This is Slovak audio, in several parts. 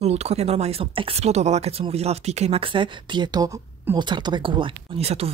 Ľudko, ja normálne som explodovala, keď som uvidela v TK Maxe tieto Mozartové gule. Oni sa tu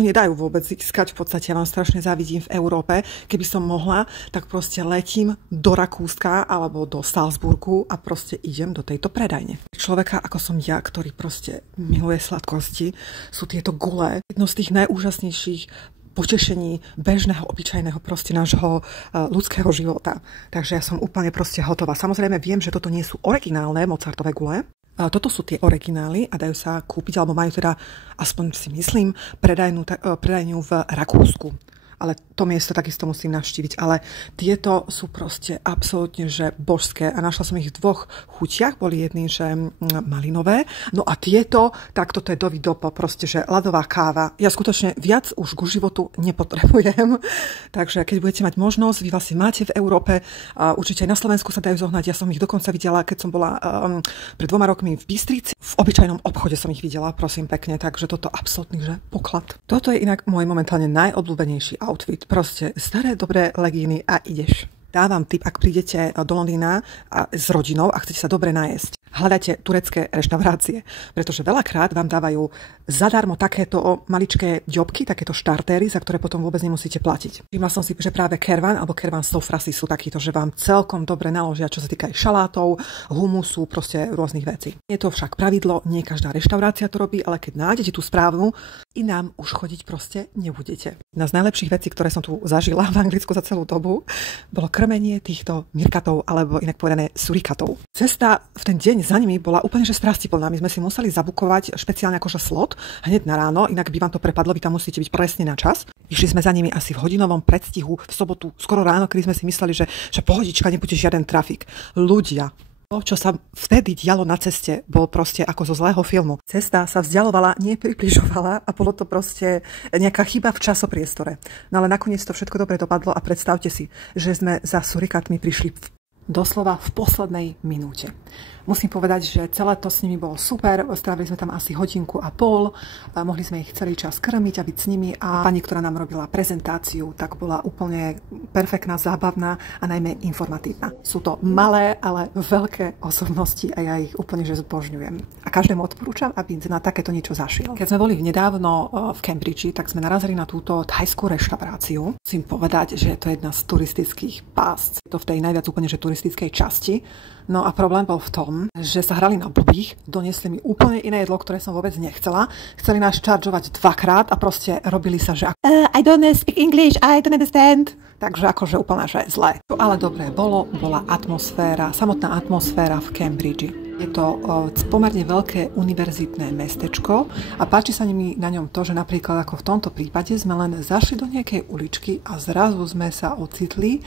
nedajú vôbec získať, v podstate ja vám strašne závidím v Európe. Keby som mohla, tak proste letím do Rakúska alebo do Salzburgu a proste idem do tejto predajne. Človeka ako som ja, ktorý proste miluje sladkosti, sú tieto gule jedno z tých najúžasnejších potešení bežného, obyčajného proste nášho ľudského života. Takže ja som úplne proste hotová. Samozrejme viem, že toto nie sú originálne Mozartové gule. Toto sú tie originály a dajú sa kúpiť, alebo majú teda, aspoň si myslím, predajňu v Rakúsku. Ale to miesto takisto musím navštíviť. Ale tieto sú proste absolútne že božské. A našla som ich v dvoch chutiach. Boli jedný, že malinové. No a tieto, tak toto je dovidopo, proste, že ľadová káva. Ja skutočne viac už ku životu nepotrebujem. Takže keď budete mať možnosť, vy vlastne máte v Európe, určite aj na Slovensku sa dajú zohnať. Ja som ich dokonca videla, keď som bola pred 2 rokmi v Bystrici. V obyčajnom obchode som ich videla, prosím pekne. Takže toto absolútny, že poklad. Toto je inak môj momentálne najobľúbenejší outfit. Proste staré, dobré legíny a ideš. Dávam tip, ak prídete do Londýna s rodinou a chcete sa dobre najesť. Hľadajte turecké reštaurácie, pretože veľakrát vám dávajú zadarmo takéto maličké ďobky, takéto štartéry, za ktoré potom vôbec nemusíte platiť. Všimla som si, že práve Kervan alebo Kervan Sofrasy sú takíto, že vám celkom dobre naložia, čo sa týka aj šalátov, humusu, proste rôznych vecí. Je to však pravidlo, nie každá reštaurácia to robí, ale keď nájdete tú správnu, inám už chodiť proste nebudete. Jedna z najlepších vecí, ktoré som tu zažila v Anglicku za celú dobu, bolo krmenie týchto mirkatov, alebo inak povedané surikatov. Cesta v ten deň za nimi bola úplne že strastiplná. My sme si museli zabukovať špeciálne akože slot hneď na ráno, inak by vám to prepadlo, vy tam musíte byť presne na čas. Išli sme za nimi asi v hodinovom predstihu v sobotu, skoro ráno, kedy sme si mysleli, že pohodička, nebude žiaden trafik. Ľudia, to, čo sa vtedy dialo na ceste, bol proste ako zo zlého filmu. Cesta sa vzdialovala, nepribližovala a bolo to proste nejaká chyba v časopriestore. No ale nakoniec to všetko dobre dopadlo a predstavte si, že sme za surikatmi prišli doslova v poslednej minúte. Musím povedať, že celé to s nimi bolo super, strávili sme tam asi 1,5 hodiny, mohli sme ich celý čas krmiť a byť s nimi a pani, ktorá nám robila prezentáciu, tak bola úplne perfektná, zábavná a najmä informatívna. Sú to malé, ale veľké osobnosti a ja ich úplne že zbožňujem. A každému odporúčam, aby na takéto niečo zašiel. Keď sme boli nedávno v Cambridge, tak sme narazili na túto thajskú reštauráciu. Musím povedať, že je to jedna z turistických pásc. Je to v tej najviac úplne že turistickej časti. No a problém bol v tom, že sa hrali na blbých, doniesli mi úplne iné jedlo, ktoré som vôbec nechcela. Chceli nás čaržovať 2-krát a proste robili sa, že I don't speak English, I don't understand. Takže akože úplne, že zlé. To ale dobré bola atmosféra, samotná atmosféra v Cambridge. Je to pomerne veľké univerzitné mestečko a páči sa na ňom to, že napríklad ako v tomto prípade sme len zašli do nejakej uličky a zrazu sme sa ocitli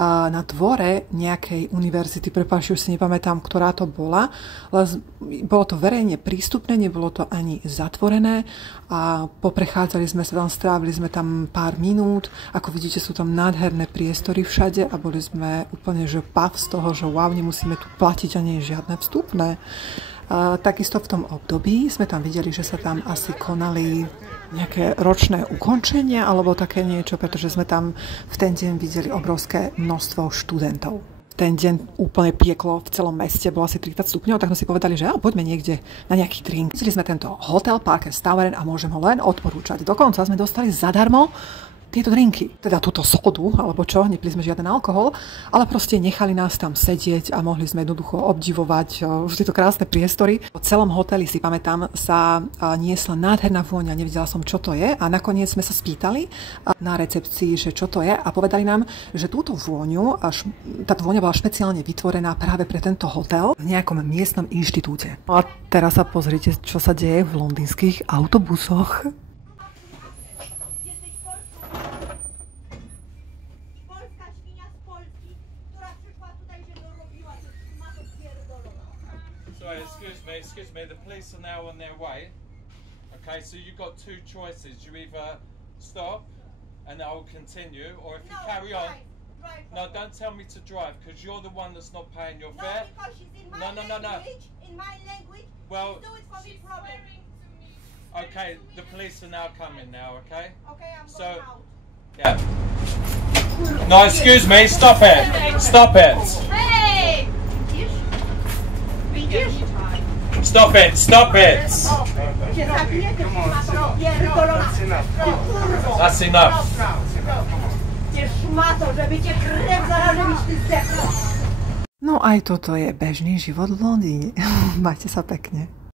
na dvore nejakej univerzity. Prepáčte, už si nepamätám, ktorá to bola, ale bolo to verejne prístupné, nebolo to ani zatvorené a poprechádzali sme sa tam, strávili sme tam pár minút. Ako vidíte, sú tam nádherné priestory všade a boli sme úplne že pav z toho, že wow, nemusíme tu platiť a nie je žiadne vstup. Takisto v tom období sme tam videli, že sa tam asi konali nejaké ročné ukončenia alebo také niečo, pretože sme tam v ten deň videli obrovské množstvo študentov. Ten deň úplne pieklo v celom meste, bolo asi 30 stupňov, tak sme si povedali, že poďme niekde na nejaký drink. Videli sme tento hotel Parker Tavern a môžem ho len odporúčať. Dokonca sme dostali zadarmo tieto drinky, teda túto sodu, alebo čo, nepili sme žiaden alkohol, ale proste nechali nás tam sedieť a mohli sme jednoducho obdivovať tieto krásne priestory. Po celom hoteli, si pamätám, sa niesla nádherná vôňa, nevedela som, čo to je a nakoniec sme sa spýtali na recepcii, že čo to je a povedali nám, že túto vôňu, táto vôňa bola špeciálne vytvorená práve pre tento hotel v nejakom miestnom inštitúte. A teraz sa pozrite, čo sa deje v londýnskych autobusoch. Excuse me, the police are now on their way. Okay, so you've got two choices. You either stop and I will continue, or if you carry on... Drive No, don't tell me to drive, because you're the one that's not paying your fare. No, because she's in my language. In my language. Well, do it for me, problem. Okay, the police are now coming now, okay? Okay, I'm going out. Yeah. No, excuse me, stop it! Stop it! Hey! Widzisz? Stop it! Stop it! Cię zabiję, ty szmato pierdolona. Ty kurwo. That's enough. Ty szmato, żeby cię krew zarażyć, ty zdechła. No aj toto je bežný život v Londýne. Majte sa pekne.